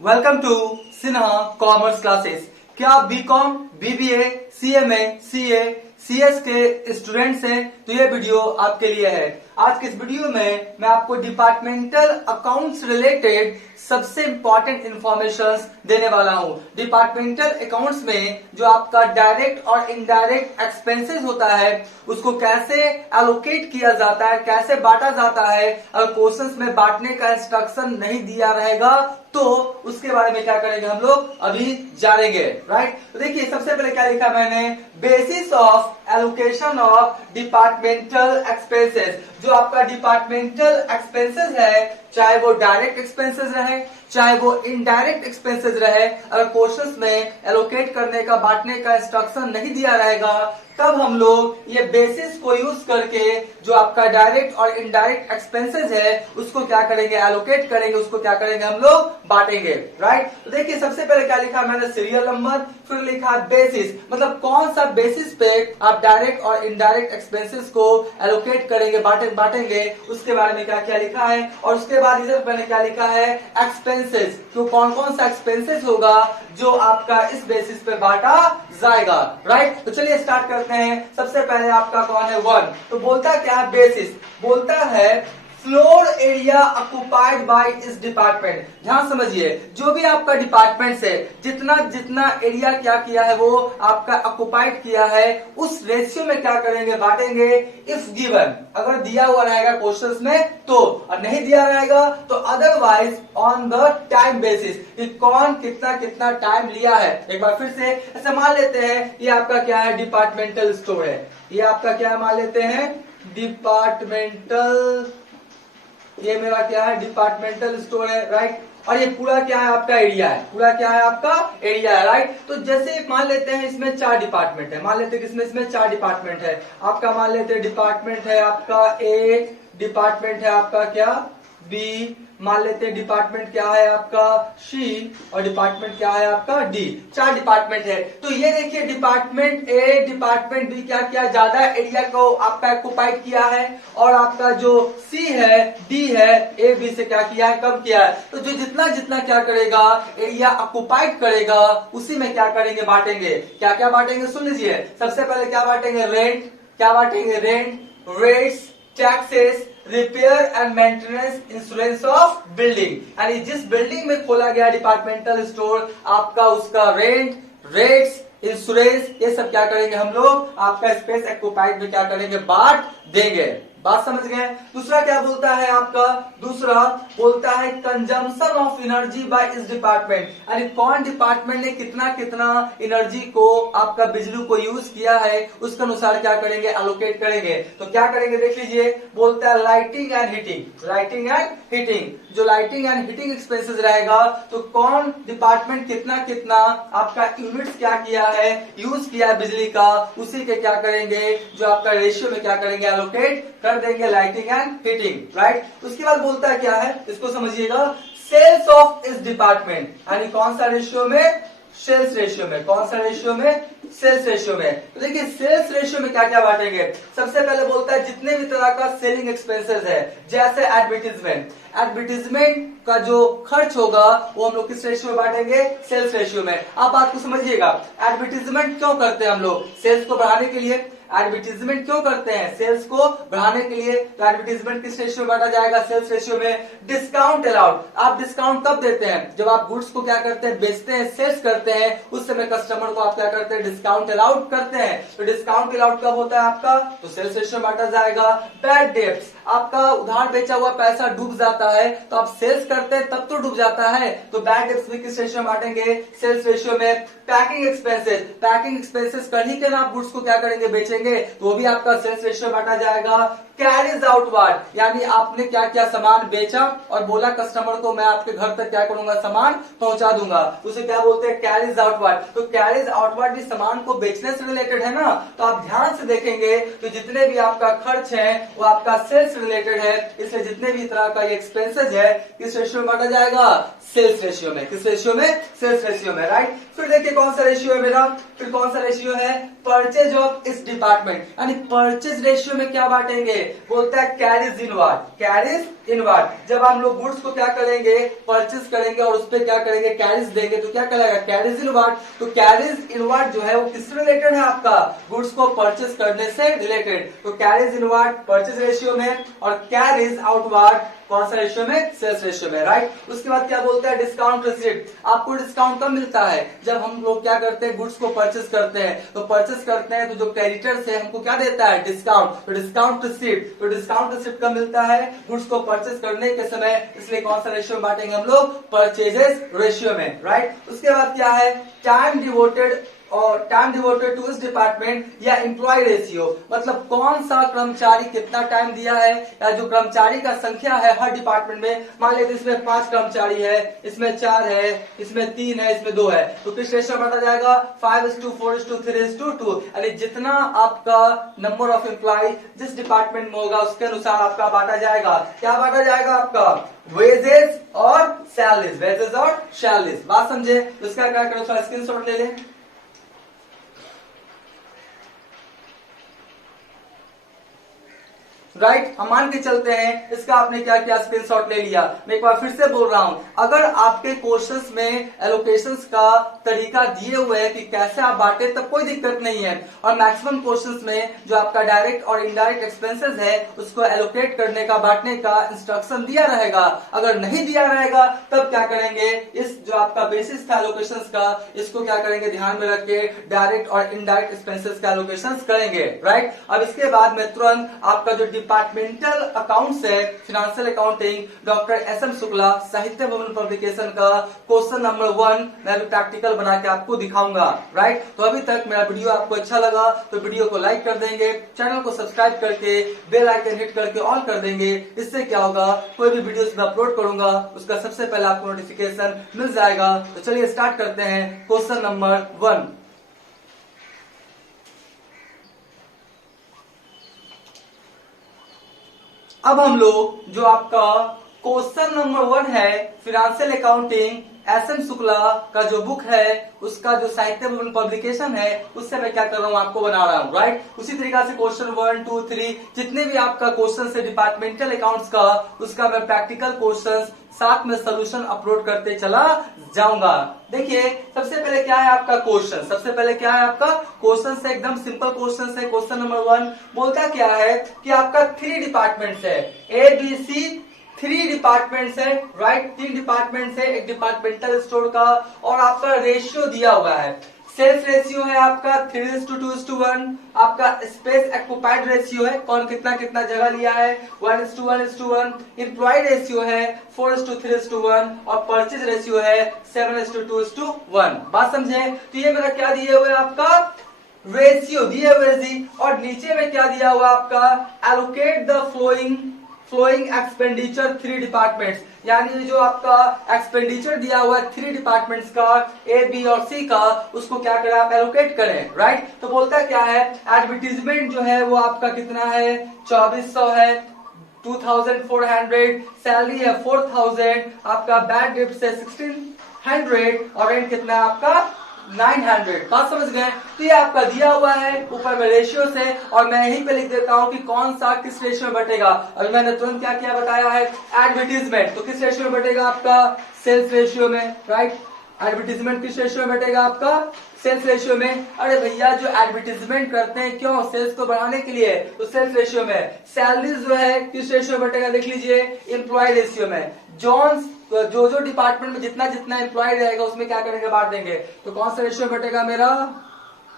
Welcome to Sinha commerce classes. क्या आप BCom, BBA, CMA, CA, CS के स्टूडेंट्स हैं? तो ये वीडियो आपके लिए है। आज के इस वीडियो में मैं आपको डिपार्टमेंटल अकाउंट्स रिलेटेड सबसे इंपॉर्टेंट इंफॉर्मेशन देने वाला हूं। डिपार्टमेंटल अकाउंट्स में जो आपका डायरेक्ट और इनडायरेक्ट एक्सपेंसेस होता है उसको कैसे एलोकेट किया जाता है, कैसे बांटा जाता है। अगर क्वेश्चंस में बांटने का इंस्ट्रक्शन नहीं दिया रहेगा तो उसके बारे में क्या करेंगे हम लोग अभी जानेंगे। राइट, तो देखिए सबसे पहले क्या लिखा मैंने, basis of allocation of departmental expenses. जो आपका डिपार्टमेंटल एक्सपेंसेस है, चाहे वो डायरेक्ट एक्सपेंसेस रहे चाहे वो इनडायरेक्ट एक्सपेंसेस रहे, अगर क्वेश्चंस में एलोकेट करने का, बांटने का इंस्ट्रक्शन नहीं दिया रहेगा तब हम लोग ये बेसिस को यूज करके जो आपका डायरेक्ट और इनडायरेक्ट एक्सपेंसेस है उसको क्या करेंगे, एलोकेट करेंगे, उसको क्या करेंगे हम लोग बांटेंगे। राइट, तो देखिए सबसे पहले क्या लिखा मैंने, सीरियल नंबर, फिर लिखा बेसिस, मतलब कौन सा बेसिस पे आप डायरेक्ट और इनडायरेक्ट एक्सपेंसेस को एलोकेट करेंगे, बांटेंगे, उसके बारे में क्या क्या लिखा है। और उसके बाद इधर मैंने क्या लिखा है, एक्सपेंसेस, तो कौन कौन सा एक्सपेंसेस होगा जो आपका इस बेसिस पे बांटा जाएगा। राइट, तो चलिए स्टार्ट करते हैं। सबसे पहले आपका कौन है, वन। तो बोलता क्या है, बेसिस बोलता है फ्लोर एरिया ऑक्युपाइड बाय इस डिपार्टमेंट। ध्यान समझिए, जो भी आपका डिपार्टमेंट है जितना जितना एरिया क्या किया है वो आपका ऑक्युपाइड किया है, उस रेशियो में क्या करेंगे, बांटेंगे। इफ गिवन, अगर दिया हुआ रहेगा क्वेश्चंस में तो, और नहीं दिया रहेगा तो otherwise on the time basis, कि कौन कितना कितना टाइम लिया है। एक बार फिर से ऐसे मान लेते हैं ये आपका क्या है, डिपार्टमेंटल स्टोर है, ये आपका क्या है मान लेते हैं डिपार्टमेंटल, ये मेरा क्या है डिपार्टमेंटल स्टोर है। राइट, और ये पूरा क्या है आपका एरिया है, पूरा क्या है आपका एरिया है। राइट, तो जैसे मान लेते हैं इसमें 4 डिपार्टमेंट है, मान लेते हैं कि इसमें 4 डिपार्टमेंट है आपका, मान लेते हैं डिपार्टमेंट है आपका ए, डिपार्टमेंट है आपका क्या बी, मान लेते हैं डिपार्टमेंट क्या है आपका सी, और डिपार्टमेंट क्या है आपका डी। 4 डिपार्टमेंट है। तो ये देखिए डिपार्टमेंट ए, डिपार्टमेंट बी क्या किया, ज्यादा एरिया को आपका ऑक्युपाइड किया है, और आपका जो सी है, डी है, ए बी से क्या किया है, कम किया है। तो जो जितना जितना क्या करेगा, एरिया ऑक्युपाइड करेगा, उसी में क्या करेंगे, बांटेंगे। क्या क्या बांटेंगे सुन लीजिए। सबसे पहले क्या बांटेंगे, रेंट, क्या बांटेंगे, rent, rates, taxes, repair and maintenance, insurance of building. यानी जिस बिल्डिंग में खोला गया डिपार्टमेंटल स्टोर, आपका उसका रेंट, रेट्स, इंश्योरेंस, ये सब क्या करेंगे हम लोग आपका स्पेस ऑक्युपाइड में क्या करेंगे, बांट देंगे। बात समझ गए। दूसरा क्या बोलता है आपका, दूसरा बोलता है कंजम्पशन ऑफ एनर्जी बाय इस डिपार्टमेंट, यानी कौन डिपार्टमेंट ने कितना कितना एनर्जी को, आपका बिजली को यूज किया है, उसके अनुसार क्या करेंगे, एलोकेट करेंगे। तो क्या करेंगे देख लीजिए, बोलता है lighting and heating, lighting and heating, जो लाइटिंग एंड हीटिंग एक्सपेंसेस रहेगा तो कौन डिपार्टमेंट कितना कितना आपका यूनिट्स क्या किया है, यूज किया है बिजली का, उसी के क्या करेंगे, जो आपका रेशियो में क्या करेंगे, एलोकेट कर देंगे, लाइटिंग एंड हीटिंग। राइट, उसके बाद बोलता है क्या है, इसको समझिएगा, सेल्स ऑफ इस डिपार्टमेंट, यानी कौन सा रेशियो में, सेल्स रेशियो में, कौन सा रेशियो में, सेल्स रेशियो में। तो देखिए सेल्स रेशियो में क्या क्या बांटेंगे। सबसे पहले बोलता है जितने भी तरह का सेलिंग एक्सपेंसेस है, जैसे एडवर्टीजमेंट, एडवर्टीजमेंट का जो खर्च होगा वो हम लोग किस रेशियो में बांटेंगे, सेल्स रेशियो में। आप बात को समझिएगा, एडवर्टीजमेंट क्यों करते हैं हम लोग, सेल्स को बढ़ाने के लिए। एडवर्टीजमेंट क्यों करते हैं, सेल्स को बढ़ाने के लिए। तो एडवर्टीजमेंट किस रेशियो में बांटा जाएगा, सेल्स रेशियो में। डिस्काउंट अलाउड, आप डिस्काउंट कब देते हैं, जब आप गुड्स को क्या करते हैं, बेचते हैं, सेल्स करते हैं, उस समय कस्टमर को आप क्या करते हैं, डिस्काउंट अलाउड करते हैं। तो डिस्काउंट अलाउड कब होता है आपका, तो सेल्स रेशियो में बांटा जाएगा। बैड डेट्स, आपका उधार बेचा हुआ पैसा डूब जाता है तो आप सेल्स करते हैं तब तो डूब जाता है, तो बैड डेट्स भी किस रेशियो में बांटेंगे, सेल्स रेशियो में। पैकिंग एक्सपेंसेस, पैकिंग एक्सपेंसेस करने के ना आप गुड्स को क्या करेंगे, बेचेंगे, तो वो भी आपका सेल्स रेशियो बांटा जाएगा। कैरीज आउटवर्ड, यानी आपने क्या क्या सामान बेचा और बोला कस्टमर को मैं आपके घर तक क्या करूंगा, सामान पहुंचा दूंगा, उसे क्या बोलते हैं, कैरीज आउटवर्ड। तो कैरीज आउटवर्ड भी सामान को बेचने से रिलेटेड है ना, तो आप ध्यान से देखेंगे तो जितने भी आपका खर्च है वो आपका सेल्स रिलेटेड है, इसलिए जितने भी तरह का ये एक्सपेंसेस है किस रेशियो में बांटा जाएगा, सेल्स रेशियो में। किस रेशियो में, सेल्स रेशियो में, राइट। फिर देखिए कौन सा रेशियो है मेरा, फिर कौन सा रेशियो है, परचेज ऑफ इस डिपार्टमेंट, यानी परचेज रेशियो में क्या बांटेंगे, बोलता है कैरिज इनवार्ड, कैरिज इनवार्ड। जब हम लोग गुड्स को क्या करेंगे, परचेज करेंगे और उस पर क्या करेंगे, कैरिज देंगे, तो क्या कहलाएगा, कैरिज इनवार्ड। तो कैरिज इनवार्ड जो है वो किससे रिलेटेड है, आपका गुड्स को परचेज करने से रिलेटेड। तो कैरिज इनवार्ड परचेज रेशियो में, और कैरिज आउटवार्ड कौन सा रेशियो में, सेल्स रेशियो में, राइट। उसके बाद क्या बोलता है, डिस्काउंट रिसीट। आपको डिस्काउंट कब मिलता है, जब हम लोग क्या करते हैं, गुड्स को परचेज करते हैं। तो परचेज करते हैं तो जो क्रेडिटर्स है हमको क्या देता है, डिस्काउंट। तो डिस्काउंट रिसीट, तो डिस्काउंट रिसीट कब मिलता है, गुड्स को परचेज करने के समय, इसलिए कौन सा रेशियो में बांटेंगे हम लोग, परचेजेस रेशियो में, राइट। उसके बाद क्या है, टाइम डिवोटेड और टाइम डिवोटेड टू इस डिपार्टमेंट या एम्प्लॉय रेशियो, मतलब कौन सा कर्मचारी कितना टाइम दिया है, या जो कर्मचारी का संख्या है हर डिपार्टमेंट में, मान लेते इसमें 5 कर्मचारी है, इसमें 4 है, इसमें 3 है, इसमें 2 है, तो किस रेशियो में बांटा जाएगा, 5:4:3:2, यानी जितना आपका नंबर ऑफ एम्प्लॉय जिस डिपार्टमेंट में होगा उसके अनुसार आपका बांटा जाएगा। क्या बांटा जाएगा, आपका वेजेस और सैलरीज, वेजेस और सैलरीज। बात समझे, तो इसका क्या करो, थोड़ा स्क्रीनशॉट ले लें। राइट, हम मान के चलते हैं इसका आपने क्या किया, स्क्रीनशॉट ले लिया। मैं एक बार फिर से बोल रहा हूं, अगर आपके क्वेश्चंस में एलोकेशंस का तरीका दिए हुए है कि कैसे आप बांटे, तब कोई दिक्कत नहीं है। और मैक्सिमम क्वेश्चंस में जो आपका डायरेक्ट और इनडायरेक्ट एक्सपेंसेस है उसको एलोकेट करने का, बांटने का इंस्ट्रक्शन दिया रहेगा। अगर नहीं दिया रहेगा तब क्या करेंगे, इस जो आपका बेसिस था एलोकेशंस का, इसको क्या करेंगे, ध्यान में रख के डायरेक्ट और इनडायरेक्ट एक्सपेंसेस का एलोकेशंस करेंगे, राइट। अब इसके बाद में तुरंत आपका जो डिपार्टमेंटल अकाउंट्स है, financial accounting, doctor SM Shukla Sahitya Bhawan publication का क्वेश्चन नंबर 1 मैं भी प्रैक्टिकल बना के आपको दिखाऊंगा, राइट। तो अभी तक मेरा वीडियो आपको अच्छा लगा तो वीडियो को लाइक कर देंगे, चैनल को सब्सक्राइब करके बेल आइकन हिट करके ऑल कर देंगे। इससे क्या होगा, कोई भी वीडियोस मैं अपलोड करूंगा उसका सबसे पहले आपको नोटिफिकेशन मिल जाएगा। तो चलिए स्टार्ट करते हैं क्वेश्चन नंबर 1। अब हम लोग जो आपका क्वेश्चन नंबर 1 है, फाइनेंशियल अकाउंटिंग एसएम शुक्ला का जो बुक है उसका जो साहित्य भवन पब्लिकेशन है उससे मैं क्या कर रहा हूं, आपको बना रहा हूं, राइट। उसी तरीका से क्वेश्चन 1, 2, 3 जितने भी आपका क्वेश्चन है डिपार्टमेंटल अकाउंट्स का, उसका मैं प्रैक्टिकल क्वेश्चन साथ में सोल्यूशन अपलोड करते चला जाऊंगा। देखिए सबसे पहले क्या है आपका क्वेश्चन, सबसे पहले क्या है आपका क्वेश्चन से, एकदम सिंपल क्वेश्चन है। क्वेश्चन नंबर 1 बोलता क्या है कि आपका 3 डिपार्टमेंट्स है, ABC 3 डिपार्टमेंट्स है, राइट। 3 डिपार्टमेंट्स है, एक डिपार्टमेंटल स्टोर का, और आपका रेशियो दिया हुआ है। सेल्स रेशियो है आपका 3:2:1, आपका स्पेस एक्यूपाइड रेशियो है, कौन कितना कितना जगह लिया है 1:1:1, एम्प्लॉय रेशियो है 4:3:1, और परचेज रेशियो है 7:2:1। बात समझे, तो ये मेरा क्या दिए हुए आपका रेशियो दिए हुए जी, और नीचे में क्या दिया हुआ आपका, allocate the flowing expenditure 3 departments, यानी जो आपका एक्सपेंडिचर दिया हुआ है 3 डिपार्टमेंट्स का, ए, बी और सी का, उसको क्या करें आप एलोकेट करें, राइट। तो बोलता क्या है, एडवर्टीजमेंट जो है वो आपका कितना है 2400 है, 2400, सैलरी है 4000, आपका बैड गिफ्ट है 1600, और रेंट कितना है आपका 900। बात समझ गए, तो ये आपका दिया हुआ है ऊपर में रेशियो से, और मैं यहीं पे लिख देता हूं कि कौन सा किस रेशियो में बटेगा। और मैंने तुरंत क्या किया बताया है, एडवर्टीजमेंट तो किस रेशियो में बटेगा आपका, सेल्स रेशियो में, राइट। एडवर्टीजमेंट किस रेशियो में बटेगा आपका, सेल्स रेशियो में। अरे भैया जो एडवर्टीजमेंट करते हैं क्यों, सेल्स को बढ़ाने के लिए, तो सेल्स रेशियो में। सैलरी जो है किस रेशियो में बटेगा, देख लीजिए एम्प्लॉय रेशियो में। जो डिपार्टमेंट में जितना जितना एम्प्लॉय रहेगा उसमें क्या करेंगे, बांट देंगे। तो कौन सा रेशियो बटेगा मेरा,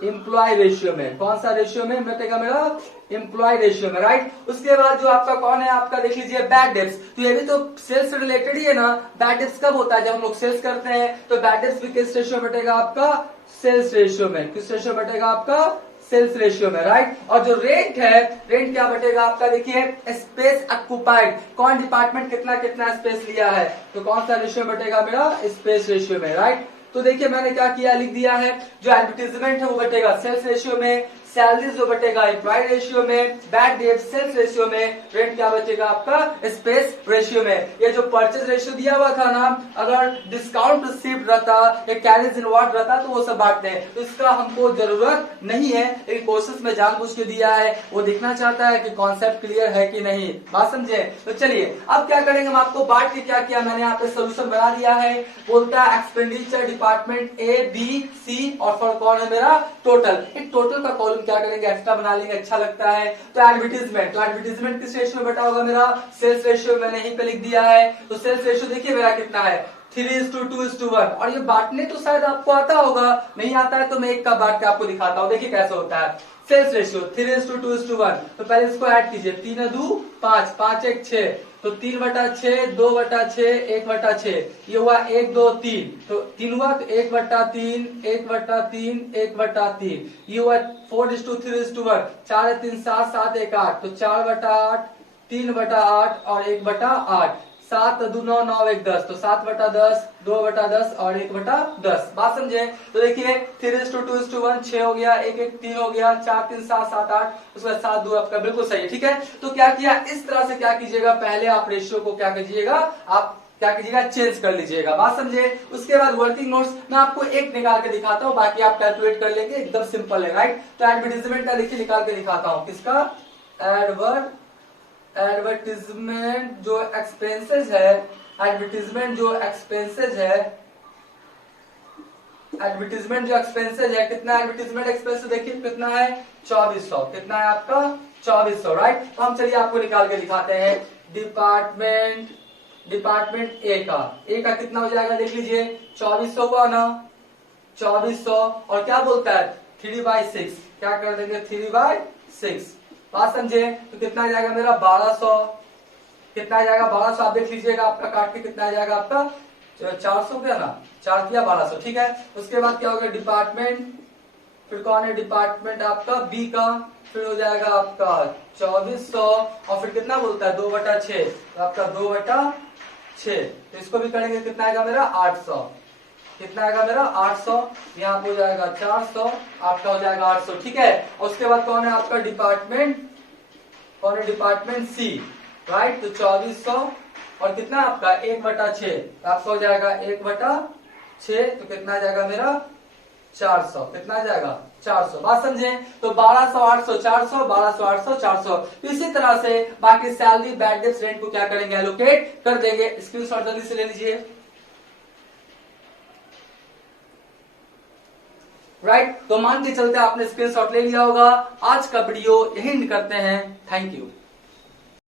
एम्प्लॉय रेशियो में। कौन सा रेशियो में बटेगा मेरा, एम्प्लॉय रेशियो में, राइट। उसके बाद जो आपका कौन है, आपका देख लीजिए बैड डेब्ट्स, तो ये भी तो सेल्स से रिलेटेड ही है ना। बैड डेब्ट्स कब होता है, जब हम लोग सेल्स करते हैं, तो बैड डेब्ट्स भी किस रेशियो में बटेगा आपका, सेल्स रेशियो में। किस रेशियो में बटेगा आपका, सेल्स रेशियो में, राइट। और जो रेंट है, रेंट क्या बटेगा आपका, देखिए स्पेस ऑक्युपाइड, कौन डिपार्टमेंट कितना कितना स्पेस लिया है, तो कौन सा रेशियो बटेगा मेरा, स्पेस रेशियो में, राइट। तो देखिए मैंने क्या किया, लिख दिया है जो एडवर्टीजमेंट है वो बटेगा सेल्स रेशियो में, सैलरी जो बटेगा एम्प्लॉय रेशियो में, बैड डेट सेल्स रेशियो में, रेंट क्या बचेगा आपका स्पेस रेशियो में। ये जो परचेज रेशियो दिया हुआ था ना, अगर डिस्काउंट रिसीव्ड रहता या कैरेज इनवर्ड रहता तो वो सब बात नहीं, तो इसका हमको जरूरत नहीं है, लेकिन कोशिश में जानबूझ के दिया है, वो देखना चाहता है कि कॉन्सेप्ट क्लियर है कि नहीं, बात समझे। तो चलिए अब क्या करेंगे, हम आपको बांट के क्या किया, मैंने यहाँ पे सोल्यूशन बना दिया है, बोलता है expenditure department A B C और फॉर कौन है मेरा टोटल। एक टोटल का कॉलम क्या करेंगे, एक्स्ट्रा बना लेंगे, अच्छा लगता है। तो एडवर्टीजमेंट, तो एडवर्टीजमेंट किस रेशियो में बटा होगा मेरा, सेल्स रेशियो मैंने यहीं पे लिख दिया है। तो सेल्स रेशियो देखिए मेरा कितना है, 3:2:1। और ये बांटने तो शायद आपको आता होगा, नहीं आता है तो मैं एक का बांट के आपको दिखाता हूँ, देखिए कैसे होता है। सेल्स रेशियो 3:2:1, तो पहले इसको ऐड कीजिए, 3×2=5, 5×1 6, तो 3/6, 2/6, 1/6, ये हुआ 1 2 3, तो 3 हुआ, तो 1/3, 1/3, 1/3, ये हुआ 4:3:1, 4 3 7, 7 1 8, तो 4/8, 3/8 और 1/8, 7 2 9 9 1 10, तो 7/10, 2/10 और 1/10, बात समझे। तो देखिए 3:2:1, 6 हो गया, 1 1 3 हो गया, 4 3 7 7 8, उसके बाद 7 2 आपका बिल्कुल सही है, ठीक है। तो क्या किया, इस तरह से क्या कीजिएगा, पहले आप रेशियो को क्या कीजिएगा, आप क्या कीजिएगा, चेंज कर लीजिएगा, बात समझे। उसके बाद वर्किंग नोट्स मैं आपको एक निकाल के दिखाता हूँ, बाकी आप कैलकुलेट कर लेंगे, एकदम सिंपल है, राइट। तो एडवर्टीजमेंट का देखिए निकाल के दिखाता हूँ, किसका, एडवर्टीजमेंट जो एक्सपेंसेस है, एडवर्टीजमेंट जो एक्सपेंसेस है, एडवर्टीजमेंट जो एक्सपेंसेस है, कितना एडवर्टीजमेंट एक्सपेंसेस देखिए कितना है, 2400, कितना है आपका 2400, राइट। तो हम चलिए आपको निकाल के दिखाते हैं। डिपार्टमेंट ए का कितना हो जाएगा, देख लीजिए 2400 हुआ ना, 2400 और क्या बोलता है 3/6, क्या कर देंगे 3/6, बात समझे। तो कितना आ जाएगा मेरा 1200, कितना आ जाएगा 1200, आप देख लीजिएगा आपका काट के कितना आ जाएगा आपका 400 क्या ना, 4 किया 1200, ठीक है। उसके बाद क्या हो गया डिपार्टमेंट, फिर कौन है डिपार्टमेंट आपका बी का, फिर हो जाएगा आपका 2400 और फिर कितना बोलता है 2/6, तो आपका 2/6, तो इसको भी करेंगे कितना आएगा मेरा 800, कितना आएगा मेरा 800, यहाँ पे हो जाएगा 400, आपका हो जाएगा 800, ठीक है। और उसके बाद कौन है आपका डिपार्टमेंट, कौन है डिपार्टमेंट सी, राइट। तो 2400 और कितना आपका 1/6, आपका हो जाएगा 1/6, तो कितना आ जाएगा मेरा 400, कितना आ जाएगा 400, बात समझे। तो 1200 800 400, 1200 800 400, तो इसी तरह से बाकी सैलरी बैड डेट्स रेंट को क्या करेंगे, एलोकेट कर देंगे। स्क्रीनशॉट जल्दी से ले लीजिए, राइट। तो मान के चलते आपने स्क्रीनशॉट ले लिया होगा। आज का वीडियो यही करते हैं, थैंक यू।